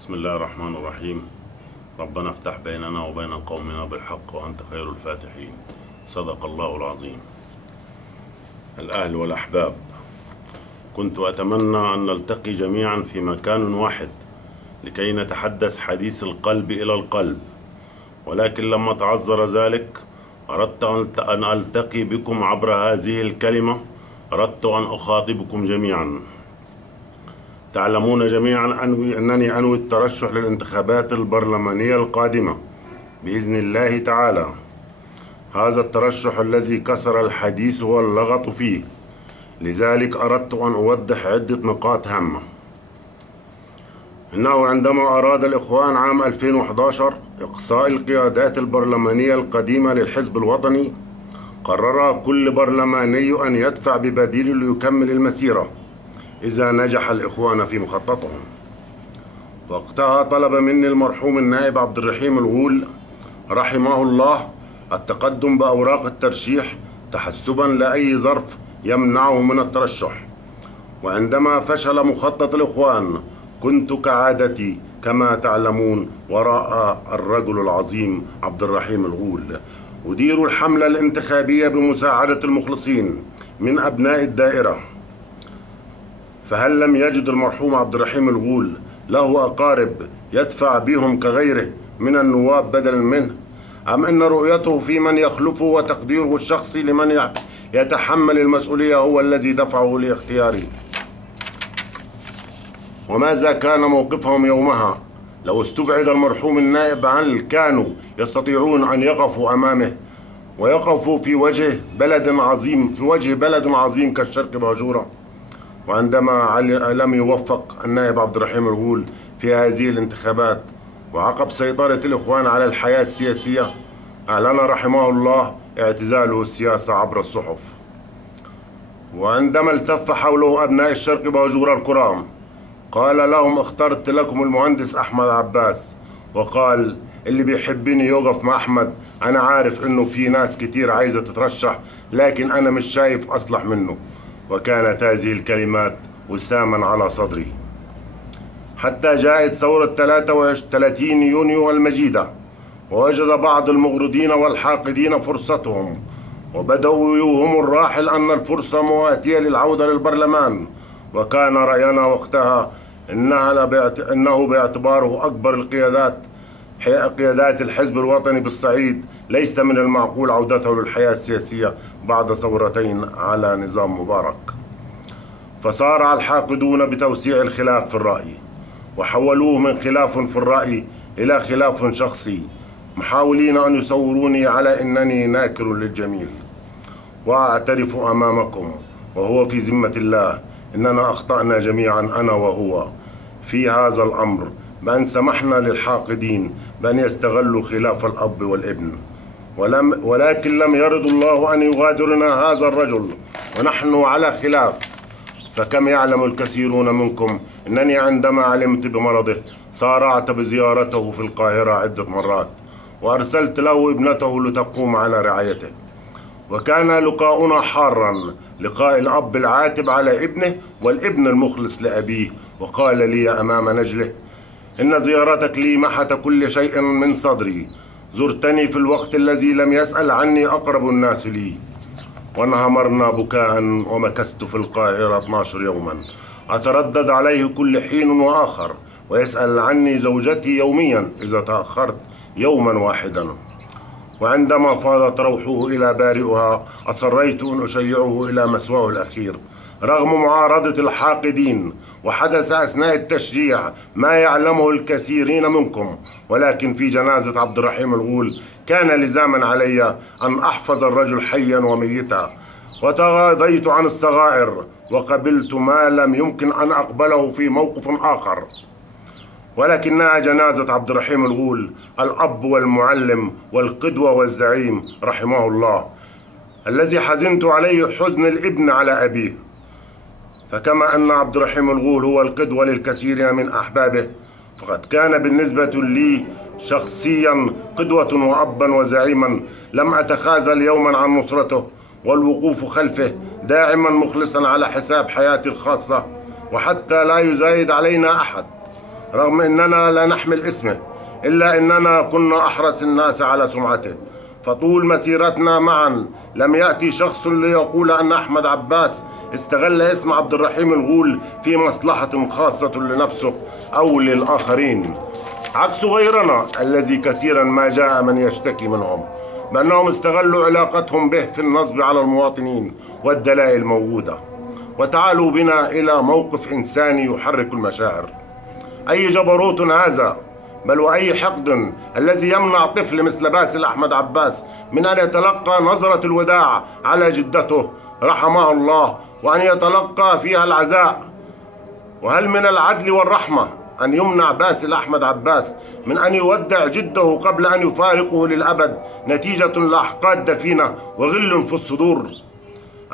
بسم الله الرحمن الرحيم. ربنا افتح بيننا وبين قومنا بالحق وأنت خير الفاتحين. صدق الله العظيم. الأهل والأحباب، كنت أتمنى أن نلتقي جميعا في مكان واحد لكي نتحدث حديث القلب إلى القلب، ولكن لما تعذر ذلك أردت أن ألتقي بكم عبر هذه الكلمة. أردت أن أخاطبكم جميعا. تعلمون جميعا أنني أنوي الترشح للانتخابات البرلمانية القادمة بإذن الله تعالى. هذا الترشح الذي كسر الحديث واللغط فيه، لذلك أردت أن أوضح عدة نقاط هامة. إنه عندما أراد الإخوان عام 2011 إقصاء القيادات البرلمانية القديمة للحزب الوطني، قرر كل برلماني أن يدفع ببديل ليكمل المسيرة إذا نجح الإخوان في مخططهم. وقتها طلب مني المرحوم النائب عبد الرحيم الغول رحمه الله التقدم بأوراق الترشيح تحسبا لأي ظرف يمنعه من الترشح. وعندما فشل مخطط الإخوان كنت كعادتي كما تعلمون وراء الرجل العظيم عبد الرحيم الغول أدير الحملة الانتخابية بمساعدة المخلصين من أبناء الدائرة. فهل لم يجد المرحوم عبد الرحيم الغول له أقارب يدفع بهم كغيره من النواب بدلا منه؟ أم أن رؤيته في من يخلفه وتقديره الشخصي لمن يتحمل المسؤولية هو الذي دفعه لاختياره؟ وماذا كان موقفهم يومها لو استبعد المرحوم النائب؟ هل كانوا يستطيعون أن يقفوا أمامه ويقفوا في وجه بلد عظيم كالشرق باجورة؟ وعندما لم يوفق النائب عبد الرحيم الغول في هذه الانتخابات وعقب سيطرة الإخوان على الحياة السياسية، أعلن رحمه الله اعتزاله السياسة عبر الصحف. وعندما التف حوله أبناء الشرق باجورة الكرام قال لهم اخترت لكم المهندس أحمد عباس، وقال اللي بيحبني يوقف مع أحمد، أنا عارف إنه في ناس كتير عايزة تترشح لكن أنا مش شايف أصلح منه. وكانت هذه الكلمات وساما على صدري. حتى جاءت ثورة 33 يونيو المجيدة ووجد بعض المغرضين والحاقدين فرصتهم، وبدأوا يوهم الراحل أن الفرصة مواتية للعودة للبرلمان. وكان رأينا وقتها إنه باعتباره أكبر قيادات الحزب الوطني بالصعيد ليس من المعقول عودته للحياة السياسية بعد ثورتين على نظام مبارك. فصارع الحاقدون بتوسيع الخلاف في الرأي وحولوه من خلاف في الرأي إلى خلاف شخصي، محاولين أن يصوروني على أنني ناكر للجميل. وأعترف أمامكم وهو في ذمة الله إننا أخطأنا جميعا أنا وهو في هذا الأمر، بأن سمحنا للحاقدين بأن يستغلوا خلاف الأب والابن. ولكن لم يرد الله أن يغادرنا هذا الرجل ونحن على خلاف. فكم يعلم الكثيرون منكم أنني عندما علمت بمرضه سارعت بزيارته في القاهرة عدة مرات، وأرسلت له ابنته لتقوم على رعايته. وكان لقاؤنا حارا، لقاء الأب العاتب على ابنه والابن المخلص لأبيه. وقال لي أمام نجله إن زيارتك لي محت كل شيء من صدري، زرتني في الوقت الذي لم يسأل عني أقرب الناس لي. وانهمرنا بكاء ومكثت في القاهرة 12 يوما أتردد عليه كل حين وآخر، ويسأل عني زوجتي يوميا إذا تأخرت يوما واحدا. وعندما فاضت روحه إلى بارئها أصريت أن أشيعه إلى مسواه الأخير رغم معارضة الحاقدين. وحدث أثناء التشجيع ما يعلمه الكثيرين منكم، ولكن في جنازة عبد الرحيم الغول كان لزاما علي أن أحفظ الرجل حيا وميتا، وتغاضيت عن الصغائر وقبلت ما لم يمكن أن أقبله في موقف آخر. ولكنها جنازة عبد الرحيم الغول الأب والمعلم والقدوة والزعيم رحمه الله، الذي حزنت عليه حزن الابن على أبيه. فكما أن عبد الرحيم الغول هو القدوة للكثير من أحبابه، فقد كان بالنسبة لي شخصيا قدوة وأبا وزعيما لم أتخاذل يوما عن نصرته والوقوف خلفه، داعما مخلصا على حساب حياتي الخاصة، وحتى لا يزايد علينا أحد. رغم أننا لا نحمل اسمه، إلا أننا كنا أحرص الناس على سمعته. فطول مسيرتنا معا لم يأتي شخص ليقول أن أحمد عباس استغل اسم عبد الرحيم الغول في مصلحة خاصة لنفسه أو للآخرين، عكس غيرنا الذي كثيرا ما جاء من يشتكي منهم بأنهم استغلوا علاقتهم به في النصب على المواطنين، والدلائل موجودة. وتعالوا بنا إلى موقف إنساني يحرك المشاعر. أي جبروت هذا، بل وأي حقد الذي يمنع طفل مثل باسل أحمد عباس من أن يتلقى نظرة الوداع على جدته رحمها الله وأن يتلقى فيها العزاء؟ وهل من العدل والرحمة أن يمنع باسل أحمد عباس من أن يودع جده قبل أن يفارقه للأبد نتيجة لأحقاد دفينة وغل في الصدور؟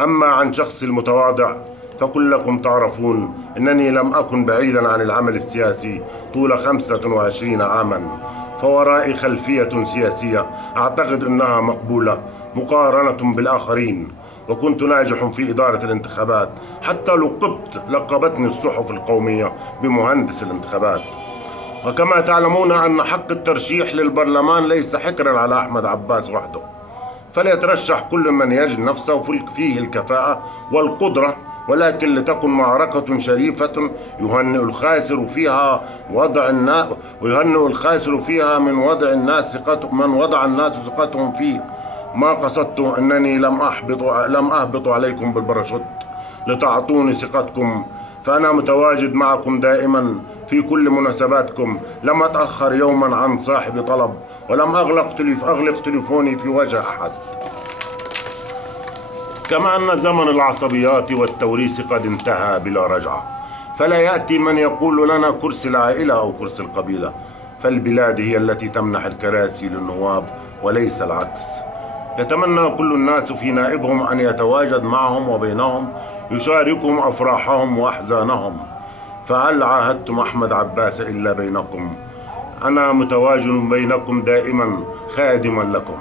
أما عن شخصي المتواضع فكلكم تعرفون أنني لم أكن بعيدا عن العمل السياسي طول 25 عاما، فورائي خلفية سياسية أعتقد أنها مقبولة مقارنة بالآخرين، وكنت ناجح في إدارة الانتخابات، حتى لقبتني الصحف القومية بمهندس الانتخابات. وكما تعلمون أن حق الترشيح للبرلمان ليس حكرا على أحمد عباس وحده، فليترشح كل من يجد نفسه فيه الكفاءة والقدرة، ولكن لتكن معركة شريفة يهنئ الخاسر فيها من وضع الناس ثقتهم فيه. ما قصدت أنني لم أهبط عليكم بالباراشوت لتعطوني ثقتكم، فأنا متواجد معكم دائما في كل مناسباتكم، لم أتأخر يوما عن صاحب طلب، ولم أغلق تليفوني في وجه أحد. كما أن زمن العصبيات والتوريث قد انتهى بلا رجعة، فلا يأتي من يقول لنا كرسي العائلة أو كرسي القبيلة، فالبلاد هي التي تمنح الكراسي للنواب وليس العكس. يتمنى كل الناس في نائبهم أن يتواجد معهم وبينهم يشاركهم أفراحهم وأحزانهم، فهل عاهدتم أحمد عباس إلا بينكم؟ أنا متواجد بينكم دائما خادما لكم،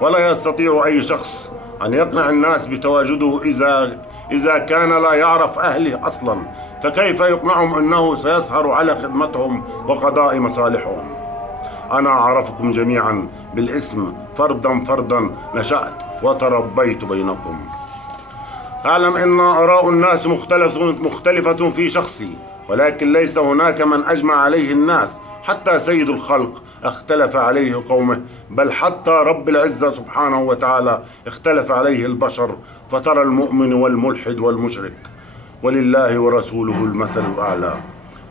ولا يستطيع أي شخص أن يقنع الناس بتواجده إذا كان لا يعرف أهله أصلا، فكيف يقنعهم أنه سيسهر على خدمتهم وقضاء مصالحهم؟ أنا أعرفكم جميعا بالاسم فردا نشأت وتربيت بينكم. أعلم أن آراء الناس مختلفة في شخصي، ولكن ليس هناك من أجمع عليه الناس، حتى سيد الخلق اختلف عليه قومه، بل حتى رب العزة سبحانه وتعالى اختلف عليه البشر، فترى المؤمن والملحد والمشرك، ولله ورسوله المثل الأعلى.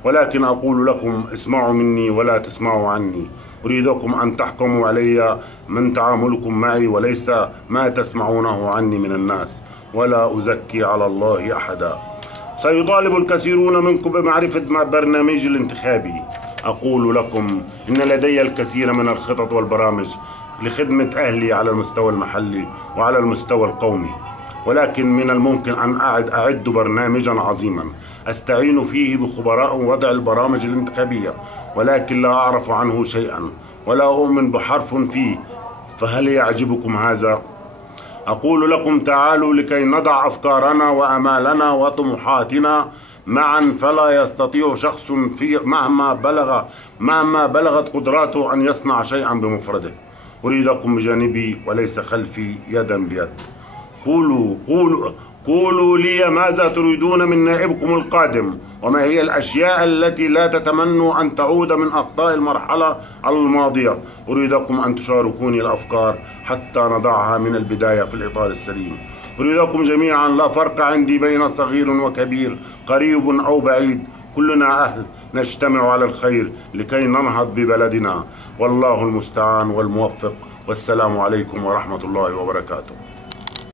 ولكن أقول لكم اسمعوا مني ولا تسمعوا عني، أريدكم أن تحكموا علي من تعاملكم معي وليس ما تسمعونه عني من الناس، ولا أزكي على الله أحدا. سيطالب الكثيرون منكم بمعرفة برنامجي الانتخابي. أقول لكم إن لدي الكثير من الخطط والبرامج لخدمة أهلي على المستوى المحلي وعلى المستوى القومي، ولكن من الممكن أن أعد برنامجا عظيما أستعين فيه بخبراء وضع البرامج الانتخابية، ولكن لا أعرف عنه شيئا ولا أؤمن بحرف فيه، فهل يعجبكم هذا؟ أقول لكم تعالوا لكي نضع أفكارنا وأمالنا وطموحاتنا معا، فلا يستطيع شخص مهما بلغت قدراته أن يصنع شيئا بمفرده. أريدكم بجانبي وليس خلفي يدا بيد. قولوا لي ماذا تريدون من نائبكم القادم، وما هي الأشياء التي لا تتمنوا أن تعود من أخطاء المرحلة الماضية. أريدكم أن تشاركوني الأفكار حتى نضعها من البداية في الإطار السليم. أريدكم جميعا، لا فرق عندي بين صغير وكبير، قريب أو بعيد، كلنا أهل نجتمع على الخير لكي ننهض ببلدنا، والله المستعان والموفق، والسلام عليكم ورحمة الله وبركاته.